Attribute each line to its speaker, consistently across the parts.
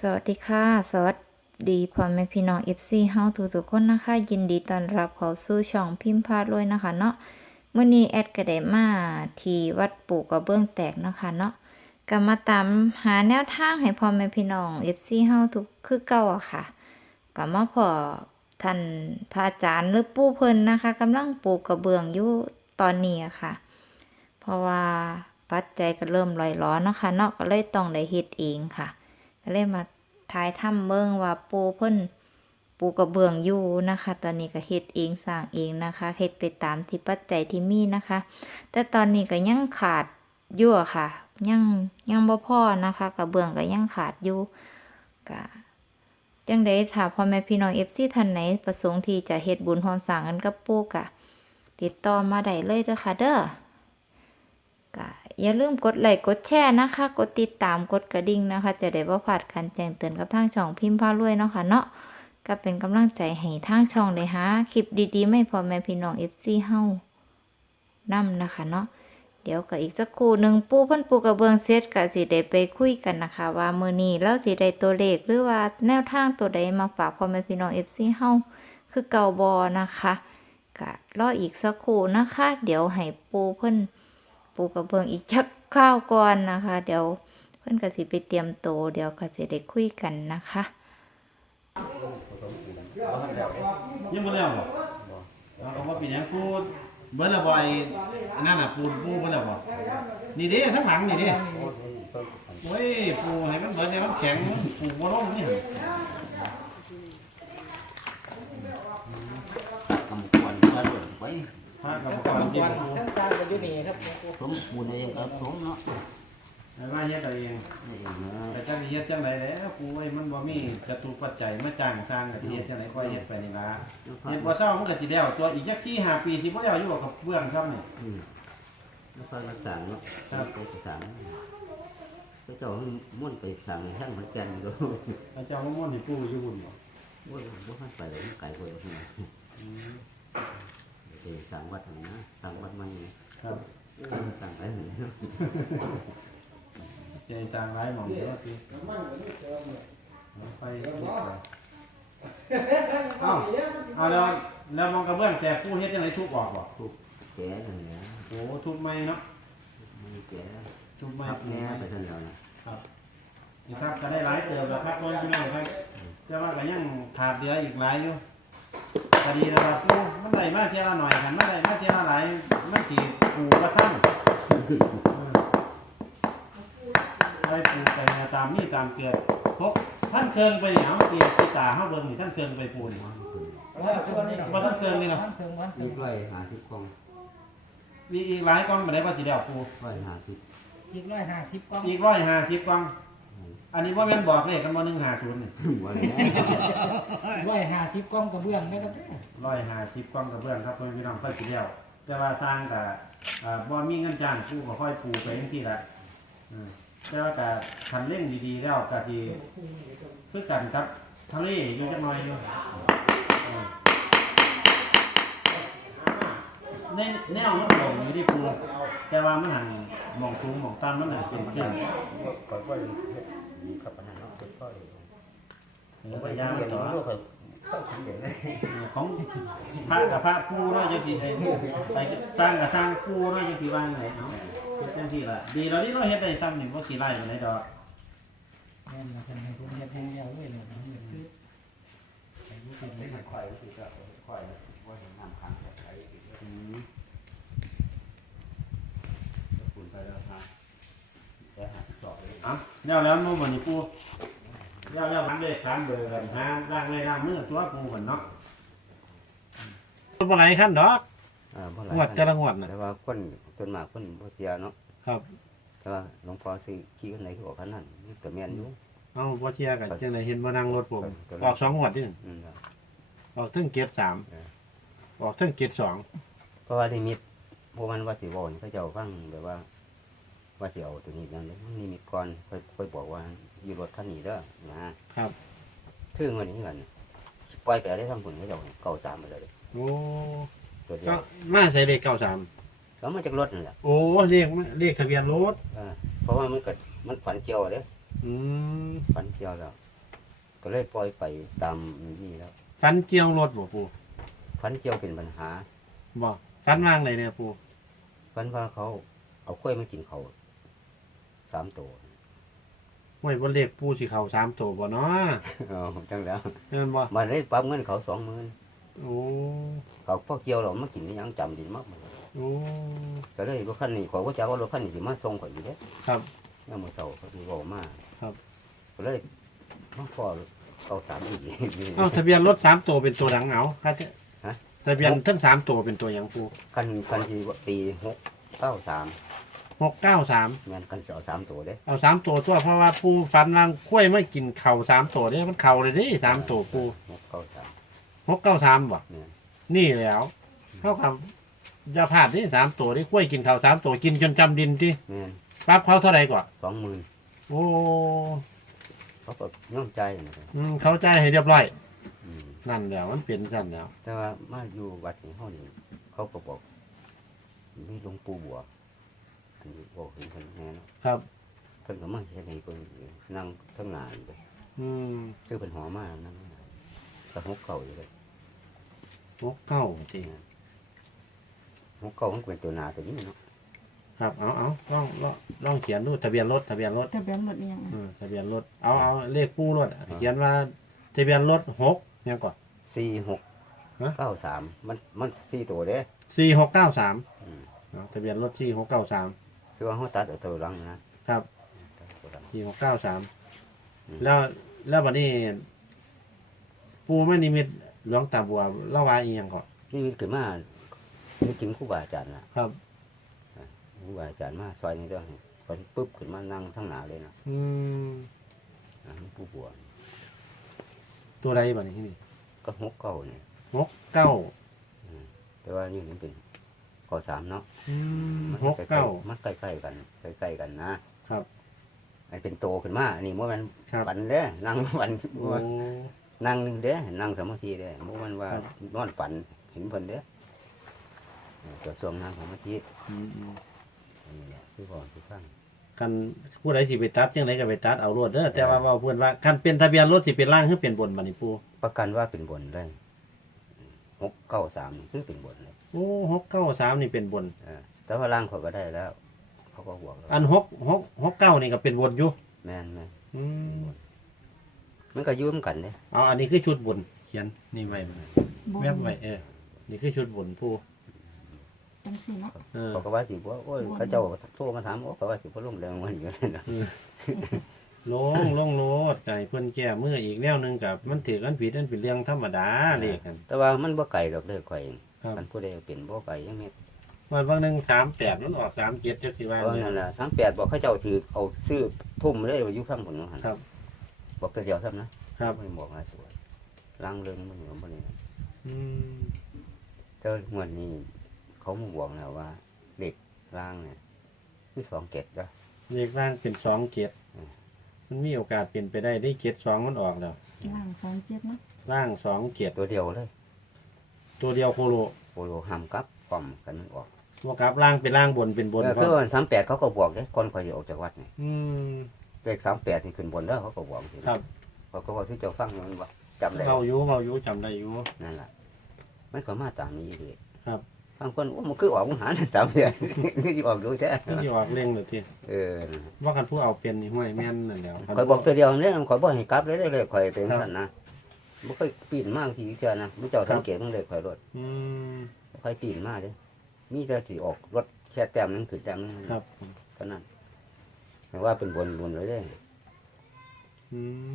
Speaker 1: สวัสดีค่ะ สวัสดีพ่อแม่พี่น้อง FC เฮาทุกๆคนนะคะ ยินดีต้อนรับเข้าสู่ช่องพิมพ์พาดรวยนะคะเนาะเมื่อนี้แอดก็ไดมาที่วัดปู่กระเบื้องแตกนะคะเนาะก็มาตามหาแนวทางให้พ่อแม่พี่น้อง FC เฮาทุกคือเก่าอะค่ะก็มาพอท่านพระอาจารย์หรือปู่เพิ่นนะคะกำลังปลูกกระเบื้องอยู่ตอนนี้อะค่ะ เพราะว่าปัจจัยก็เริ่มลอยล้อนะคะเนาะก็เลยต้องได้เฮ็ดเองค่ะ ก็เลยมาทายถ้ำเบิ่งว่าปูเพิ่นปูกระเบื้องอยู่นะคะ ตอนนี้ก็เฮ็ดเองสร้างเองนะคะเฮ็ดไปตามที่ปัจจัยที่มีนะคะ แต่ตอนนี้ก็ยังขาดอยู่ค่ะ ยังยังบ่พอนะคะกระเบื้องก็ยังขาดอยู่ก็จังไดถ้าพ่อแม่พี่น้อง FC ท่านไหนประสงค์ที่จะเฮ็ดบุญพร้อมสร้างกันกับปูกะติดต่อมาได้เลยเด้อค่ะเด้อก็ อย่าลืมกดไลค์กดแชร์นะคะ กดติดตามกดกระดิ่งนะคะ จะได้บ่พลาดการแจ้งเตือนกับทางช่องพิมพ์พารวยเนาะค่ะเนาะก็เป็นกำลังใจให้ทางช่องได้หาคลิปดีๆ ไม่พอแม่พี่น้อง FC เฮานํนะคะเนาะเดี๋ยวก็อีกสักครู่หนึ่งปูพันปูกระเบื้องเซตก็สิได้ไปคุยกันนะคะ ว่ามือนี้แล้วสิได้ตัวเลขหรือว่าแนวทางตัวใดมาฝากพ่อแม่พี่น้อง FC เฮาคือเก่าบอนะคะก็รออีกสักครู่นะคะ เดี๋ยวให้ปูเพิ่น ปูกระเบื้องอีกจักข้าวก่อนนะคะ เดี๋ยวเพื่อนกสิไปเตรียมโตเดี๋ยวก็จะได้คุยกันนะคะ
Speaker 2: ยังบ่แล้วบ่เอาเขาว่าปีนี้ปูเบิ่นละบ่ไอ้อันนั้นน่ะปูปูเบิ่นละบ่นี่เด้ข้งหลังนี่เด้โอ้ยปูให้มันเบิ่นเนี่ยมันแข็งปูบ่ลงนี่
Speaker 3: กำกวนกระโดดไป
Speaker 2: พากับกองกินปู
Speaker 4: ทั้งสามก็อยู่นี่ครับเนี่ย
Speaker 3: สมปูนเองครับสมเนาะ
Speaker 2: แล้วมาเฮ็ดเอาเอง
Speaker 3: นี่เองนะ
Speaker 2: แต่จักสิเฮ็ดจังไดแล้วปูไอ้มันบ่มีจตุปัจจัยมาจ้างสร้างก็สิเฮ็ดจังไดค่อยเฮ็ดไปนี่ล่ะเฮ็ดบ่เซามันก็สิแล้วตัวอีกจัก4 5ปีสิบ่แล้วอยู่กับเบื้องครับนี่
Speaker 3: อืมแล้วก็รักษาเนาะไปรักษาพระเจ้ามุ่นไปสั่งให้ทั้งพระจันทร์ก็
Speaker 2: พระเจ้ามาม่วนให้ปูอยู่บุญบ่
Speaker 3: ว่าว่าไปเลยไก่คนที่ไหน ไปสั่งวัดนะสั่งวัดใหม่
Speaker 2: ครับ
Speaker 3: สั่งไปไหน
Speaker 2: ใจสร้างหลายหม่องเด้อติไปเฮ็ดไปเอาเอาแล้วแล้วมองกระเบื้องแต่ผู้เฮ็ดยังไงทุบออกบ่
Speaker 3: ทุกแก่นั่นแหละ
Speaker 2: โอ้ทุบไม่เนาะ
Speaker 3: ไม่แก่
Speaker 2: ทุบไม่
Speaker 3: ทับแน่ไปทันแล้วนะ
Speaker 2: นี่ครับก็ได้หลายเติบแล้วครับพ่อพี่น้องครับแต่ว่าก็ยังขาดเหลืออีกหลายอยู่พอดีแล้วครับผู้มัน ได้มาเท่าหน่อยกันมันได้มาเท่าหลายมันสิปูกระทั่งไปปูไปเนี่ยตามนี่ตามเกียรพกท่านเคิงไปเนี่ยเกียรติที่ตาเฮาเบิ่งนี่ท่านเคิงไปปูนี่
Speaker 4: ว่าตัวนี้
Speaker 2: บ่ทันเกินนี่เนาะ
Speaker 4: ท่านเกินวัน
Speaker 3: นี่ร้อยหาสิบกอง
Speaker 2: มีอีกหลายกองบ่ได้ว่าสิได้ปู
Speaker 3: ร้อยหาสิบ
Speaker 4: อีกร้อยห้าสิบกอง
Speaker 2: อีกร้อยห้าสิบกองอันนี้ว่าแม่นบอกเลขกันมาหนึ่งหาศูนย์นี่
Speaker 3: ว่าแล้ว
Speaker 4: ร้อยห้าสิบกล่องกระเบื้องนะครับเนี่ย
Speaker 2: ร้อยห้าสิบกล่องกระเบื้องครับเพื่อนพี่น้องเพื่อนสิเดียวแต่ว่าสร้างกับอ่าบ่มีเงินจ้างผู้ก็ค่อยปูไปทั้งที่ละอืมแต่ว่ากับคันเร่งดีๆแล้วก็ที่คือกันครับทะเลอยู่จังหน่อยอยู่เออในแนวมันตรงอยู่ที่ปูแต่ว่ามันหันหมองสูงหมองต่ำมันหันเป็นขึ้น
Speaker 3: ก่อนว่ามีกับปัญหาเนาะค่อย
Speaker 2: เออ
Speaker 3: ๆ
Speaker 2: พยายามต่อ
Speaker 3: รู้ค่อยเข
Speaker 2: องพระกับพระผู้เนาะจังซี่ไอ้ไปสร้างกับสร้างผู้เนาะจังซี่ว่าจังไดเนาะจังซี่ล่ะดีแล้วนี่เราเฮ็ดได้ซ้ำนี่บ่สิไล่ปานใดดอก
Speaker 4: แม่นมาเป็นให้ผมเฮ็ดให้เดียวเลยเนี่ยนคือไอ้ผู้เป็น
Speaker 3: ไม่
Speaker 4: เลย
Speaker 3: ค่อยก็คือก็ค่อยว่าเห็นน้ำขังแบบไหน
Speaker 2: อืม
Speaker 3: คุณไปแล้วครับแต่หาสอบเลย
Speaker 2: อ้าแล้วแล้วมื้อนปู แล้วแล้วมันได้ถามเบอร์กันหาล้างไว้ล้างมือตัวปู่เพิ่นเนาะบ่ไหลคั่นดอก
Speaker 3: อ่าเพราะ
Speaker 2: งวดแต่ละงวดน่ะ
Speaker 3: แต่ว่าคนส่วนมากคนบ่เสียเนาะ
Speaker 2: ครับ
Speaker 3: แต่ว่าหลวงพ่อซื้อขี้กันไหนก็บอกขนาดนั้นนี่ก็แม่นอยู่
Speaker 2: เอ้าบ่เชื่อกันจังไดเห็นบ่นั่งรถผม
Speaker 3: ครับ
Speaker 2: ออกสองงวดนี่
Speaker 3: อืมครับ
Speaker 2: ออกถึงเกียรติสาม
Speaker 3: เออ
Speaker 2: ออกถึงเกียรติสอง
Speaker 3: เพราะว่านิมิตพวกมันว่าสิบอกพระเจ้าฟังแบบว่า ว่าสิเอาตัวนี้นั่นเลยนิมิตก่อนค่อยค่อยบอกว่า อยู่รถคันนี้เด้อนะครับถึงวันนี้กันปล่อยไปได้ทั้งผลพระเจ้าเก่าสามไปเลย
Speaker 2: โอ้
Speaker 3: ตัวเดีย
Speaker 2: ก็
Speaker 3: ว
Speaker 2: มาใส่เลขเก้าสาม
Speaker 3: แล้วมันจากรถนั่นแหละ
Speaker 2: โอ้เลขเลขทะเบียนรถ
Speaker 3: เออเพราะว่ามันเกิดมันฝันเกี่ยวเลย
Speaker 2: ออืม
Speaker 3: ฝันเกี่ยวแล้ว ก็เลยปล่อยไปตามนี่แล้ว
Speaker 2: ฟันเกี่ยวรถบ่ปู
Speaker 3: ฝันเกี่ยวเป็นปัญหา
Speaker 2: บ่ฟันวางเลยเนี่ยปู
Speaker 3: ฝันว่าเขาเอากล้วยมากินเขาสามตัว
Speaker 2: ห้วยบ่เลขปูสิเข้าสามตัวบ่เนาะ
Speaker 3: เอาจังแล้ว
Speaker 2: เห็นบ่
Speaker 3: มาเลยปรับเงินเขาสองหมื่น
Speaker 2: โอ้
Speaker 3: เขาพอเกี่ยวเรามากินนี่ยังจำดีมาก
Speaker 2: โอ้
Speaker 3: ก็เลยรถคันนี้ขอยว่าจะเอารถคันนี้สิมาส่งข่อยอยู่เด้
Speaker 2: ครับ
Speaker 3: ยังมือเสาเขาที่บอกมา
Speaker 2: ครับ
Speaker 3: ก็เลยมาพอเขาสามอีก
Speaker 2: เอ้าทะเบียนรถสามตัวเป็นตัวหลังเอาครับ
Speaker 3: ฮะ
Speaker 2: ทะเบียนทั้งสามตัวเป็นตัวหยังปู
Speaker 3: คันคันที่ปีหกเก้าสาม
Speaker 2: หกเก้าสาม
Speaker 3: แม่นคันเสาสามตัวเด้
Speaker 2: เอาสามตัวตัวเพราะว่าปูฟันวางกล้วยไม่กินเข่าสามตัวเด้มันเข่าเลยเดิสามตัวปู
Speaker 3: หกเก้าสาม
Speaker 2: หกเก้าสามบ่
Speaker 3: เนี่ย
Speaker 2: นี่แล้วเท่ากับจะพลาดที่สามตัวที่กล้วยกินเข่าสามตัวกินจนจำดินที่
Speaker 3: แม่น
Speaker 2: รับเขาเท่าไหร่ก่อน
Speaker 3: สองหมื่น
Speaker 2: โอ้
Speaker 3: เขาก็ย่อมใจนะครับ
Speaker 2: อืมเขาใจายให้เรียบร้อย
Speaker 3: อืม
Speaker 2: นั่นแล้วมันเปลี่ยนสั้นแล้ว
Speaker 3: แต่ว่ามาอยู่วัดของเขานี่เขาก็บอกมีหลวงปู่บัว อันนี้บอกเห็นคนแน่เนาะ
Speaker 2: ครับ
Speaker 3: เพิ่นก็มาเฮ็ดให้เพิ่นนั่งทั้งหน้าอยู่เลย
Speaker 2: อืม
Speaker 3: คือเป็นหอมากนั่งทั้งหน้าแต่หกเก่าอยู่เลย
Speaker 2: หกเก้าจริง
Speaker 3: หกเก่ามันเป็นตัวหนาตัวนี้เนาะ
Speaker 2: ครับ เอาเอาลองลองลองเขียนดูทะเบียนรถทะเบียนรถ
Speaker 5: ทะเบียนรถอิหยัง
Speaker 2: อืมทะเบียนรถ เอาเอาเลขปูรถเขียนว่าทะเบียนรถหกยังก่อน
Speaker 3: สี่หก
Speaker 2: ฮะ
Speaker 3: เก้าสามมันมันสี่ตัวเด้
Speaker 2: สี่หกเก้าสาม
Speaker 3: อืม
Speaker 2: ทะเบียนรถสี่หกเก้าสาม
Speaker 3: คือว่าเขาตัดเอาตัวหลังนะครับตัดเอาตัวหลัง
Speaker 2: สี่หกเก้าสาม
Speaker 3: อืม
Speaker 2: แล้วแล้ววันนี้ ปูไม่นิมิตหลวงตาบัวเล่าว่าอีหยังก่อน
Speaker 3: นี่มันเกิดมานึกถึงครูบาอาจารย์ล่ะ
Speaker 2: ครับ
Speaker 3: ครูบาอาจารย์มาซอยนี้ด้วยพอที่ปุ๊บขึ้นมานั่งทั้งหนาเลยนะ
Speaker 2: อืม
Speaker 3: นะหลวงปู่บัว
Speaker 2: ตัวใดบัดนี้ที่นี่
Speaker 3: ก็หกเก้าเนี่ย
Speaker 2: หกเก้า
Speaker 3: แต่ว่านี่มันเป็นข้ อสามเนาะ
Speaker 2: อืม
Speaker 3: มัน
Speaker 2: หกเก้า
Speaker 3: มันใกล้ๆกันใกล้ๆกันนะครับ ไอ้เป็นโตขึ้นมาอันนี้เมื่อมัน
Speaker 2: ครับ
Speaker 3: ฝันเด้อนั่งฝัน
Speaker 2: โอ้
Speaker 3: นั่งนึงเด้อนั่งสมาธิเด้อเมื่อมันว่า
Speaker 2: ครับ
Speaker 3: นอนฝันเห็นเพิ่นเด้อตัวส่วงนั่งสมาธิ
Speaker 2: อืมอืม
Speaker 3: นี่แหละคือบอกคือฟัง
Speaker 2: กันผู้ใดสิไปตัดจังไดก็ไปตัดเอารวดเด้อแต่ว่าเว่าเพื่อนว่าคันเป็นทะเบียนรถสิเป็นล่างหรือเป็นบนบัดนี้ปู
Speaker 3: ประกันว่าเป็นบนได้ หกเก้าสามคือเป็นบนเลย
Speaker 2: โอ้หกเก้าสามนี่เป็นบน
Speaker 3: เออแต่ว่าล่างเขาก็ได้แล้ว เขาก็บวกแล้ว
Speaker 2: อันหกหกหกเก้านี่ก็เป็นบนอยู่
Speaker 3: แม่นแม่น
Speaker 2: อืม
Speaker 3: มันก็อยุ่มกันเนี่ย
Speaker 2: เอาอันนี้คือชุดบน เขียนนี่ไว้บัดนี้
Speaker 5: บน
Speaker 2: แวบไว้เออ นี่คือชุดบนผู้
Speaker 5: จังซี่เนาะ
Speaker 2: เออ
Speaker 3: เขาก็ว่าสิว่าโอ้ยเขาเจ้าโทรมาถามโอ้เขาว่าสิพ่อลงแรงมันอยู่นั่นนะ
Speaker 2: ลงลงโลดไก่เพิ่นแก้มืออีกแนวหนึงกับมันถือกันผิดนั่นเป็นเรื่องธรรมดาเลขกัน
Speaker 3: แต่ว่ามันบ่ไก่ดอกเด้อข่อยเอง
Speaker 2: ครับ
Speaker 3: มันผู้ใดเป็นบ่ไก่ยังไง
Speaker 2: วันบางหนึ่งสามแปดมันออกสามเจ็ดจักสิว่า
Speaker 3: เพราะนั่นแหละสามแปดบอกเขาเจ้าถือเอาซื้อทุ่มเลยอยู่ข้างบนเนาะหั่น
Speaker 2: ครับ
Speaker 3: บอกตัวเดียวซ้ำนะครับไม่บอกอะไรสวยล้างเรื่องมันอยู่บนนี้
Speaker 2: อืม
Speaker 3: แต่งวดนี้ เขามาบอกแล้วว่าเด็กล้างเนี่ยคือสองเกตจ้ะ
Speaker 2: เลขล่างเป็นสองเจ็ด
Speaker 3: อื ม
Speaker 2: มันมีโอกาสเป็นไปได้ได้เจ็ดสองมันออกแล้ว
Speaker 5: ล่างสองเจ็ดเนาะ
Speaker 2: ล่างสองเจ็ด
Speaker 3: ตัวเดียวเลย
Speaker 2: ตัวเดียวโคโล
Speaker 3: โอโลห้ามกลับพร้อมกันมันออก
Speaker 2: ว่ากับล่างเป็นล่างบนเป็นบน
Speaker 3: เออ
Speaker 2: ค
Speaker 3: คือ
Speaker 2: รับ
Speaker 3: วันสามแปดเขาก็บอกเลยก่อนข่อยจะออกจากวัดเนี่ย
Speaker 2: อืม
Speaker 3: เลขสามแปดที่ขึ้นบนแล้วเขาก็บอกสิ
Speaker 2: ครับ
Speaker 3: เขาก็บอกที่เจ้าฟังมันว่าจำได้
Speaker 2: เราอยู่เราอยู่จำได้อยู่
Speaker 3: นั่นแหละมันก็มาตามนี้เลย
Speaker 2: ครับ
Speaker 3: บางคนว่ามันคือออกมุหารสามเดือนคือจะออกดูแท้
Speaker 2: มันสิออกเร่งเลยที
Speaker 3: เออ
Speaker 2: ว่ากันผู้เอาเป็นนี่ห้วยแม่นนั่นแหล้ว
Speaker 3: ข่อยบอกตัวเดียวเนี่ยข่อยบอกให้กลับเลยได้เลยข่อยเป็นสั่นนะไม่ค่อยปีนมากทีเดียวนะไม่เจ้าสังเกตมันเลยข่อยรถ
Speaker 2: อืม
Speaker 3: ค่อยปีนมากเลยมีแต่สีออกรถแค่แต้มนึงคือแต้มนึง
Speaker 2: ครับ
Speaker 3: เท่านั้นแต่ว่าเป็นบนบนเลยเด้
Speaker 2: อืม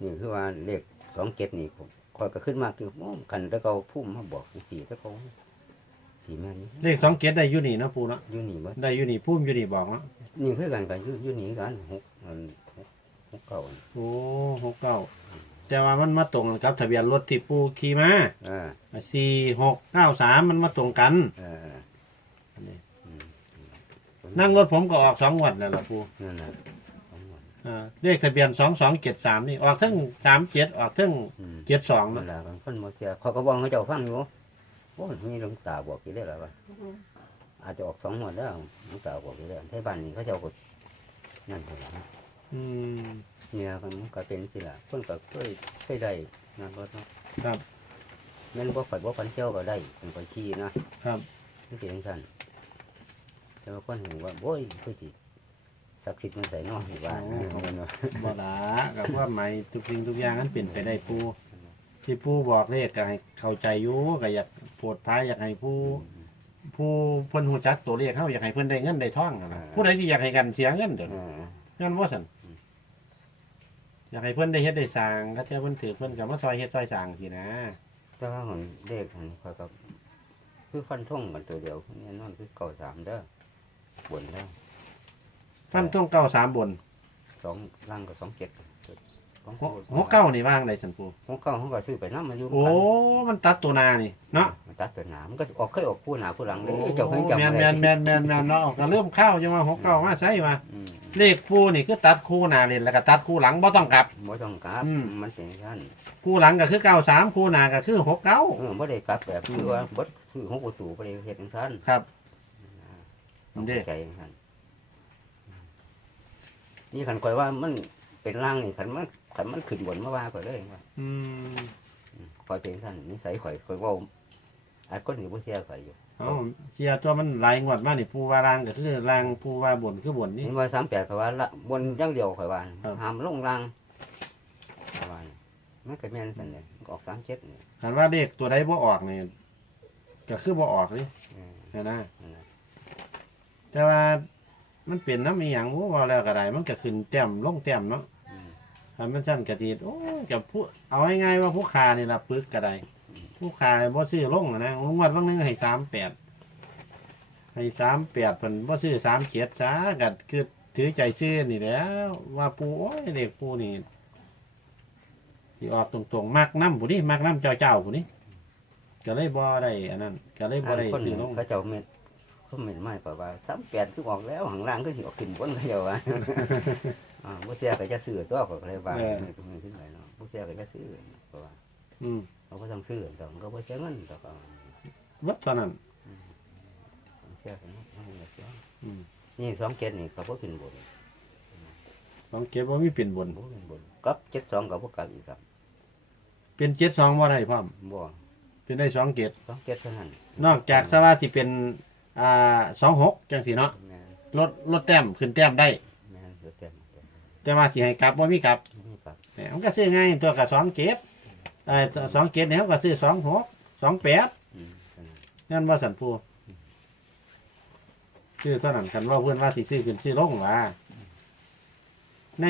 Speaker 3: นี่คือว่าเลขสองเกตนี่ผมข่อยก็ขึ้นมากคือโอ้กันแล้วก็พุ่มมาบอกสีแล้วก็สีแม่นี้
Speaker 2: เลขสองเจ็ดได้อยู่นี่เนาะปูเนาะ
Speaker 3: อยู่นี่บ่
Speaker 2: ได้อยู่นี่พุ่มอยู่นี่บอกเนาะ
Speaker 3: นี่คือกันกันอยู่อยู่นี่กันหกอันหกหกเก่าอัน
Speaker 2: โอ้หกเก้าแต่ว่ามันมาตรงกับทะเบียนรถที่ปูขี่มา
Speaker 3: อ่า
Speaker 2: สี่หกเก้าสามมันมาตรงกัน
Speaker 3: เออ
Speaker 2: อันนี้
Speaker 3: อืม
Speaker 2: นั่งรถผมก็ออกสองงวันแล้วล่ะปู
Speaker 3: นั่นแหละส องวัน
Speaker 2: อ่าเลขทะเบียนสองสองเจ็ดสามนี่ออกทั้งสามเจ็ดออกทั้ง
Speaker 3: อืม
Speaker 2: เจ็ดสอง
Speaker 3: นั่
Speaker 2: เนาะ
Speaker 3: นแหละคนโมเสียเขาก็บอกเขาเจ้าฟังอยู่โอ้ยมีหลวงตาบอกกี่ได้แล้วว่าอันอาจจะออกสองหมวดแล้วมันก็ออกไปเรื่อยที่บ้านนี้เขาจะเอากดนั่นเท่าไหร่
Speaker 2: อืม
Speaker 3: เนี่ยมันก็เป็นสิละเพิ่นก็เคยเคยได้งานรถเนาะ
Speaker 2: ครับ
Speaker 3: แม่นบ่ข่อยบ่ฟันเชี่ยวก็ได้เป็นข่อยขี้นะครับ นี่เป็นจังซั่นแต่ว่าคนเห็นว่าโอ้ยคือสิ ศักดิ์สิทธิ์มันใส่เนอกหมู่บ้านนะเอากันว่า
Speaker 2: บ่ละกับว่าหมายทุกสิ่งทุกอย่างนั้นเป็นไปได้ปูที่ปูบอกเลขก็ให้เข้าใจอยู่ก็อยากโปรดพายอยากให้ผู้ ผู้เพิ่นฮู้จักตัวเลขเขาอยากให้เพิ่นได้เงินได้ทองอะนะผู้ใดที่อยากให้กันเสียเงินเด้อ
Speaker 3: เออ
Speaker 2: เงินบ่ซั่นอยากให้เพิ่นได้เฮ็ดได้สร้างก็เท่าเพิ่นถือเพิ่นก็มาซอยเฮ็ดซอยสร้างสินะ
Speaker 3: แต่ว่ามันเลขมันข่อยก็คือฟันท่งกันตัวเดียวแน่นอนคือเก่าสามเด้อบนแล้ว
Speaker 2: ฟันต้องเก้าสามบน
Speaker 3: สองล่างก็สองเจ็ดของ
Speaker 2: หกหกเก้านี่ว่างได้สันปู
Speaker 3: หกเก้าเขาก็ซื้อไปน้ำมาอยู่
Speaker 2: โอ้มันตัดตัวหนานี่เนาะ
Speaker 3: มันตัดตัวหนามันก็ออกเคยออกผู้หนาผู้หลังเลย
Speaker 2: โอ้
Speaker 3: เจ้าของจำ
Speaker 2: แมน
Speaker 3: อะไร
Speaker 2: แมนแมนแมนแมนเนาะก็เริ่มเข้าจังว่าหกเก้ามาใช่มา
Speaker 3: อืม
Speaker 2: เลขปูนี่คือตัดคู่หนาเล่นแล้วก็ตัดคู่หลังบ่ต้องกลับ
Speaker 3: บ่ต้องกลับ
Speaker 2: อืม
Speaker 3: มันเสียงท่าน
Speaker 2: คู่หลังก็คือเก้าสามคู่หนาก็คือหกเก้า
Speaker 3: เออบ่ได้กลับแบบคือว่าบ่ซื้อหกประตูบ่ได้เฮ็ดจังซั่น
Speaker 2: ครับ
Speaker 3: ต้อง
Speaker 2: เด้
Speaker 3: เข้าใจจังซั่น นี่คันข่อยว่ามันเป็นร่างนี่คันมันคันมันขึ้นบนมาว่าข่อยเลยว่า
Speaker 2: อืม
Speaker 3: ข่อยเป็นจังซั่นนิสัยข่อยข่อยเว้าอาจคนสิบ่เสียข่อยอยู่
Speaker 2: เอาเสียตัวมันหลายงวดมานี่ปูว่าล่างก็คือล่างปูว่าบนคือบนนี่
Speaker 3: นี่ว่า38ข่อยว่าละบนอย่างเดียวข่อยว่า
Speaker 2: ครับ
Speaker 3: ห้ามลงล่างข่อยว่ามันก็แม่นซั่นแหละมันก็ออก37นี่
Speaker 2: คันว่าเลขตัวใดบ่ออกนี่ก็คือบ่ออกนี่
Speaker 3: เออ
Speaker 2: นะนะ
Speaker 3: นั่นน่ะ
Speaker 2: แต่ว่า มันเป็นน้ำมีหยังบ่ว่าแล้วก็ได้มันก็ขึ้นแต้มลงแต้มเนาะ
Speaker 3: อืม
Speaker 2: ถ้ามันสั้นกะทีโอ้ยกับผู้เอาง่ายๆว่าผู้คานี่ละปึกก็ได้ผู้คาบ่ซื้อลงอะนะงวดวันหนึงให้38ให้38เพิ่นบ่ซื้อ37ซะก็คือถือใจซื้อนี่แหล้วว่าปูโอ้ยเลขปูนี่สิออกตรงๆมักน้ำผู้นี่มักน้ำเจ้าๆผู้นี่ก็เลยบ่ได้อันนั้นก็เลยบ่ได้
Speaker 3: คน
Speaker 2: ซื้อลง
Speaker 3: เขาเจ้าเม็ด เขาเม็ดไม่ป่าว่าสามแปดคือออกแล้วหางล่างก็สิออกขึ้นบนเขาเจ้าว่าอ่าผู้เสียก็จะซื้อตัวเขาก็เลยว่าไม่ต้องขึ้นไปเนาะผู้เสียก็จะซื้อเพราะว่า
Speaker 2: อืม
Speaker 3: เขาก็ต้องซื้อแต่เขาก็บ่เสียเงินแต่เขา
Speaker 2: วัดเท่านั้น
Speaker 3: เสียกันเนาะเขาก็เสีย
Speaker 2: อืม
Speaker 3: นี่สองเจ็ดนี่เขาบ่ขึ้นบน
Speaker 2: ต้องเก็บว่ามีเป็นบน
Speaker 3: บ่ขึ้นบนกับเจ็ดสองกับบ่กลับอีกครับ
Speaker 2: เป็น72บ่ได้พร้อม
Speaker 3: บ่
Speaker 2: เป็นได้2เกต
Speaker 3: สองเจ็ดเท่านั้น
Speaker 2: นอกจากสว่าสิเป็น อ่า26จังซี่เนาะ
Speaker 3: แม่น
Speaker 2: ลดลดแต้มขึ้นแต้มได้
Speaker 3: แม่นเดี๋ยวเต็มเต็ม
Speaker 2: แต่ว่าสิให้กลับบ่มีกลับ
Speaker 3: นี่ครับ
Speaker 2: แหมมันก็ซื้อง่ายตัวกับ2เกตเอ่อสองเกตเนี่ยเขาก็ซื้อ26 28
Speaker 3: อืมเท่านั้น
Speaker 2: นั่นว่าสันปูซื้อเท่านั้นกันว่าเพื่อนว่าสิซื้อขึ้นซื้อลงว่าใน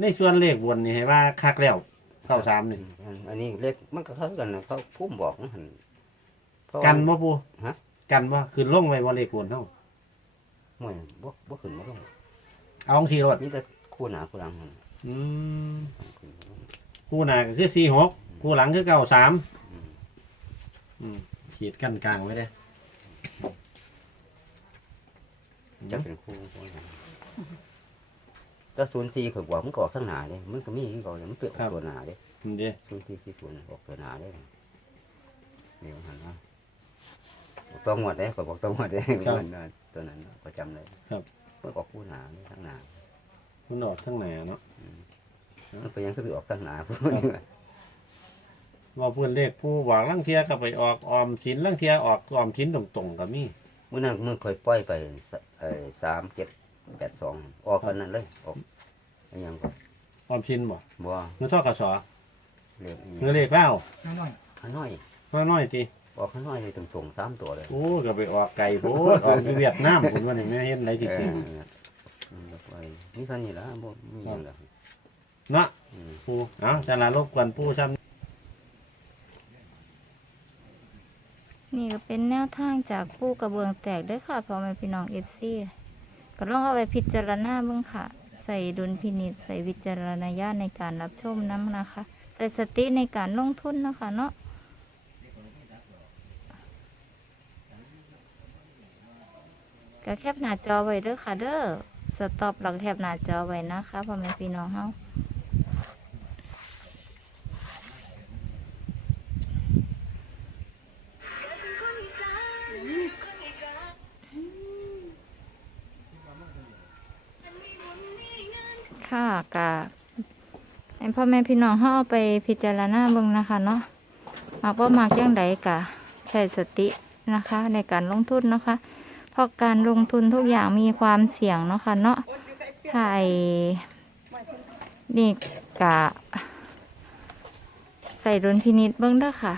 Speaker 2: ในส่วนเลขบนนี่ให้ว่าคักแล้ว93นี่
Speaker 3: อันนี้เล็กมันก็เข้ากันนะเขาพุ่มบอกนะหั่นเพราะว่า
Speaker 2: กันบ่ปู
Speaker 3: ฮะ
Speaker 2: กันบ่ขึ้นลงไว้บ่เลขบนเฮา
Speaker 3: ห่วยบ่บ่ขึ้นบ่ลง
Speaker 2: เอาจังซี่รถ
Speaker 3: มีแต่คู่หนาคู่หลังหั่น
Speaker 2: อืม
Speaker 3: ขึ้นบ่ลง
Speaker 2: คู่หน้าก็คือ46คู่หลังคือ93
Speaker 3: อืม
Speaker 2: อืมขีดกันกลางไว้เด้
Speaker 3: จะเป็นคู่คู่หลังถ้าศูนย์สี่ข่อยบอกมันก็ออกข้างหน้าเลยมันก็มีที่ก่อนเลยมันเกิดออกตัวหน้าเลย
Speaker 2: นี่เด้
Speaker 3: ศูนย์สี่สี่ศูนย์ออกตัวหน้าเลยเดี๋ยวหันว่า บอกตัวหมดเลยข่อยบอกตัวหมดเลยมันว่าตัวนั้นก็จำเลยมันออกคู่หนาเลยข้างหน้า
Speaker 2: มันออกทั้งหน้าเนาะ
Speaker 3: มันก็ยังคือออกข้างหน้าพูด
Speaker 2: ว่าเพื่อนเลขผู้บอกลังเทียก็ไปออกออมสินลังเทียออกออมสินตรงๆก็มี
Speaker 3: เมื่อนั้นเมื่อเคยปล่อยไปสเอ่อสามเจ็ดแปดสองออกกันนั้นเลยออกอันยังก็
Speaker 2: ออมสินบ่
Speaker 3: บัว
Speaker 2: เงินทอกสอ
Speaker 3: เรียกอัน
Speaker 2: เงิน
Speaker 3: ยัง
Speaker 2: เลขเล่า
Speaker 4: น้อย
Speaker 3: ข้าน้อย
Speaker 2: น้อยๆติ
Speaker 3: ออกข้าน้อยเลยตรงส่งสามตัวเลย
Speaker 2: โอ้ก็ไปออกไก่โพดออกอยู่เวียดนามผมว่านี่ไม่เห็นอะไรที่
Speaker 3: เอ
Speaker 2: จริ
Speaker 3: องอืมแล้วไปนี่เท่านี้ละบ่มีอย่างละ
Speaker 2: เนาะ
Speaker 3: อืม
Speaker 2: ผู้เอาแต่ละรบกวนผู้ซ้
Speaker 1: นี่ก็เป็นแนวทางจากผู้กระเบื้องแตกเด้วยค่ะพ่อแม่พี่น้องเอฟซีก็ลองเอาไปพิจารณาเบ้างค่ะ ใส่ดุลพินิจใส่วิจารณญาณในการรับชมน้ำนะคะ ใส่สติในการลงทุนนะคะเนาะ ก็แคบหน้าจอไว้เด้อค่ะเด้อสต็อปเราแคบหน้าจอไว้นะคะพ่อแม่พี่น้องเฮา
Speaker 6: ค่ะ
Speaker 1: กะให้พ่อแม่พี่น้องเขาเอาไปพิจารณาเบิ่งนะคะเนาะมากว่ามากยังไดกะใช้สตินะคะ ในการลงทุนนะคะ เพราะการลงทุนทุกอย่างมีความเสี่ยงเนาะค่ะเนาะถ้าไอ้นี่กะใส่ดุลพินิจเบิ่งเด้อค่ะ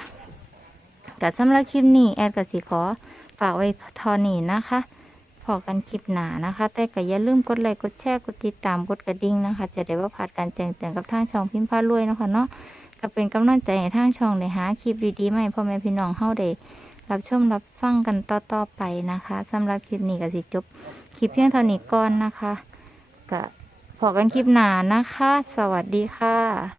Speaker 1: กะสำหรับคลิปนี้แอดก็สิขอฝากไว้ทอนี้นะคะพอกันคลิปหนานะคะ แต่ก็อย่าลืมกดไลค์กดแชร์กดติดตามกดกระดิ่งนะคะ จะได้ว่าผ่านการแจ้งเตือนกับทางช่องพิมพ์พารวยนะคะเนาะก็เป็นกำลังใจให้ทางช่องได้หาคลิปดีๆให้พ่อแม่พี่น้องเฮาได้ รับชมรับฟังกันต่อๆไปนะคะสำหรับคลิปนี้ก็สิจบคลิปเพียงเท่านี้ก่อนนะคะก็พอกันคลิปหนานะคะ สวัสดีค่ะ